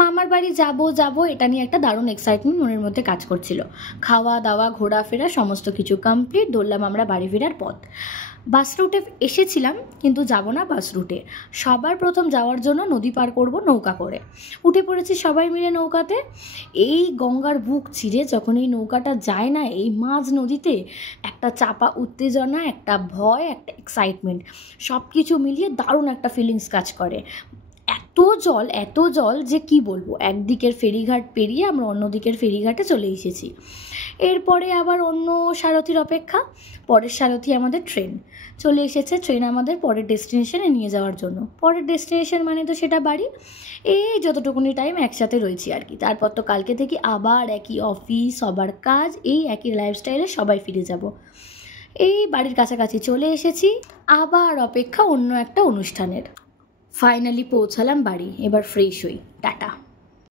মামার বাড়ি যাবো যাবো এটা নিয়ে একটা দারুণ এক্সাইটমেন্ট মনের মধ্যে কাজ করছিল। খাওয়া দাওয়া ঘোরাফেরা সমস্ত কিছু কমপ্লিট, ধরলাম আমরা বাড়ি ফেরার পথ। বাস রুটে এসেছিলাম, কিন্তু যাব না বাস রুটে। সবার প্রথম যাওয়ার জন্য নদী পার করব নৌকা করে। উঠে পড়েছি সবাই মিলে নৌকাতে। এই গঙ্গার বুক চিরে যখন এই নৌকাটা যায় না এই মাঝ নদীতে, একটা চাপা উত্তেজনা, একটা ভয়, একটা এক্সাইটমেন্ট, সব কিছু মিলিয়ে দারুণ একটা ফিলিংস কাজ করে। এত জল যে কি বলবো। একদিকের ফেরিঘাট পেরিয়ে আমরা অন্যদিকের ফেরিঘাটে চলে এসেছি। এরপরে আবার অন্য সারথির অপেক্ষা। পরের সারথি আমাদের ট্রেন চলে এসেছে। ট্রেন আমাদের পরের ডেস্টিনেশনে নিয়ে যাওয়ার জন্য। পরের ডেস্টিনেশন মানে তো সেটা বাড়ি। এই যতটুকুনি টাইম একসাথে রয়েছি আর কি। তারপর তো কালকে থেকে আবার একই অফিস, সবার কাজ, এই একই লাইফস্টাইলে সবাই ফিরে যাব। এই বাড়ির কাছাকাছি চলে এসেছি, আবার অপেক্ষা অন্য একটা অনুষ্ঠানের। ফাইনালি পৌঁছালাম বাড়ি। এবার ফ্রেশ হই, টাটা।